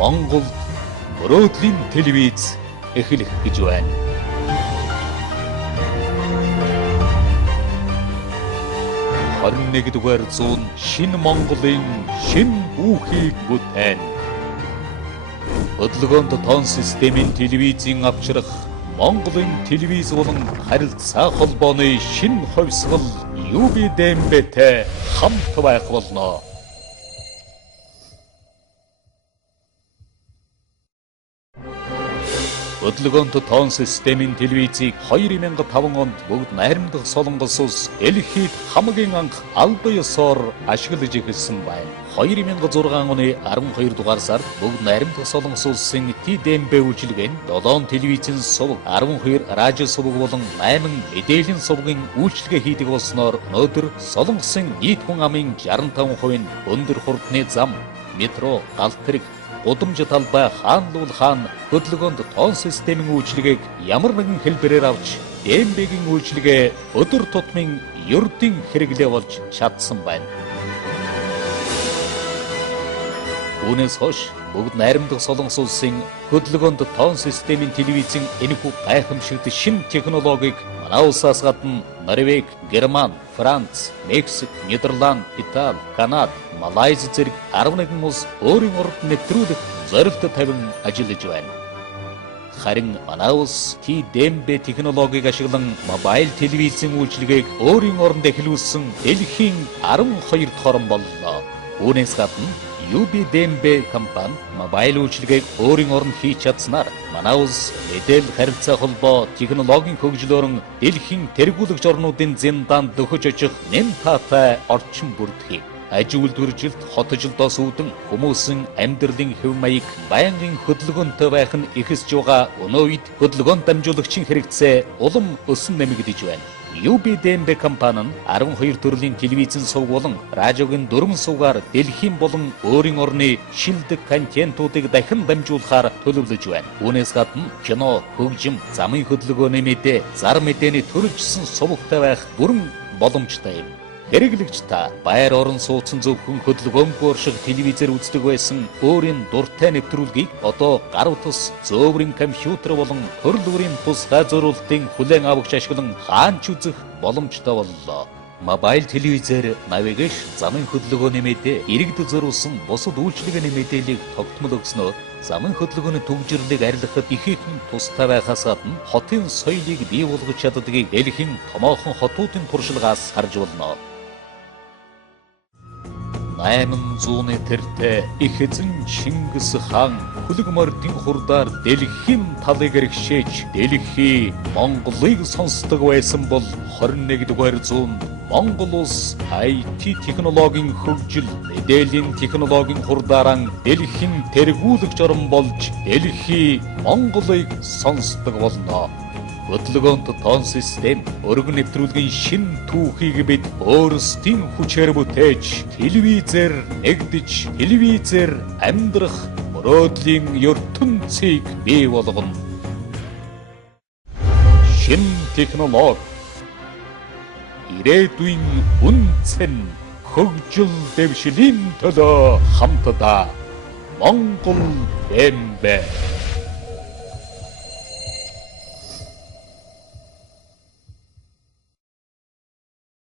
Монгол мөрөөдлийн телевиз эхлэх гэж байна. Хорнэгдүгээр зуун шинэ Монголын шинэ бүхийг бүтээн. Хөдөлгөөнд тоон системийн телевизийн авчрах Монголын телевиз болон харилцаа холбооны шинэ хувьсгал UB-тэй хамт байх болно. Хөдөлгөөнд тоон системийн телевизийг 2005 онд бүгд найрамдах Солонгос улс дэлхийд хамгийн анх албан ёсоор ашиглаж эхэлсэн байна. 2006 оны 12 дугаар сард бүгд найрамдах Солонгос улсын TDMB үйлчилгээнд 7 телевизийн суваг, 12 радио суваг болон 8 мэдээллийн сувгийн үйлчилгээ хийдэг болсноор өнөөдөр Солонгосын нийт хүн амын 65% нь өндөр хурдны зам, метро, галт тэрэг, удамж талбай хаанлуул хаан хөдөлгөөнд тоон системийн үйлчилгээг ямар нэгэн хэлбэрээр авч DMB-гийн үйлчилгээ өдөр тутмын ердийн хэрэглээ болж чадсан байна. Үүнээс хойш бүгд найрамдах Солонгос улсын хөдөлгөөнд тоон системийн телевизийн энэхүү гайхамшигт шинэ технологиг манай улсаас гадна Норвеги, Герман, Франц, Мексик, Нидерланд, Итали, Канада, Малайз зэрэг 11 улс өөрийн орнд нэвтрүүлэх зорилттой тавин ажиллаж байна. Харин манай улс TDMB технологиг ашиглан мобайл телевизийн үйлчилгээг өөрийн оронд эхлүүлсэн дэлхийн 12 дахь орн боллоо. Үүнээс гадна UB-DMB компани мобайл үйлчилгээг өөрийн оронд хийж чадсанаар манай улс мэдээлэл харилцаа холбоо технологийн хөгжлөөрн дэлхийн тэргүүлэгч орнуудын зэндаанд дөхөж очих нэм таатай орчин бүрдхийг. Аж үйлдвэржилт, хот ажилдаа сүйдэн хүмүүсийн амьдралын хэв маяг байнгын хөдөлгөөнтэй байх нь ихсэж байгаа өнөө үед хөдөлгөөн дамжуулагчийн хэрэгцээ улам өсөн нэмэгдэж байна. UB-DMB компани нь 12 төрлийн телевизэн сувг болон радиогийн 4 сувгаар дэлхийн болон өөрийн орны шилдэг контентуудыг дахин дамжуулахаар төлөвлөж байна. Үүнээс гадна кино, хөгжим, замын хөдөлгөөний мэдээ, зар мэдээний төрөлжсөн сувгтай байх бүрэн боломжтой юм. Хэрэглэгч та байр орон сууцсан зөвхөн хөдөлгөөнгүй шиг телевизээр үздэг байсан өөрийн дуртай нэвтрүүлгийг одоо гар утас, зөөврийн компьютер болон төрөл бүрийн тусгай зориултын хүлээн авахч ашиглан хаанч үзэх боломжтой боллоо. Мобайл телевизээр навигашн, замын хөдөлгөөний мэдээ, иргэдэд зориулсан бусад үйлчилгээний мэдээллийг тогтмол өгснөөр замын хөдөлгөөний төвжирлийг арилгахад ихээхэн тустай байхаас гадна хотын соёлыг бий болгож чаддгийг дэлхийн томоохон хотуудын туршлагаас харж болно. 800-ны тэртээ их эзэн Чингис хаан хүлэг мордын хурдаар дэлхийн талыг эргшээж дэлхий Монголыг сонсдог байсан бол 21-р зуунд Монгол улс IT технологийн хөгжил, мэдээллийн технологийн хурдаараа дэлхийн тэргүүлэгч орн болж дэлхий Монголыг сонсдог болно. Хөдөлгөөнд тоон систем, өргөн нэвтрүүлгийн шин түүхийг бид өөрсдийн хүчээр бүтээж, телевизээр нэгдэж, телевизээр амьдрах мөрөөдлийн ертөнцийг бий болгоно. Шин технологи, ирээдүйн үнцэн, хөгжил дэвшилийн төлөө хамтдаа Монгол DMB.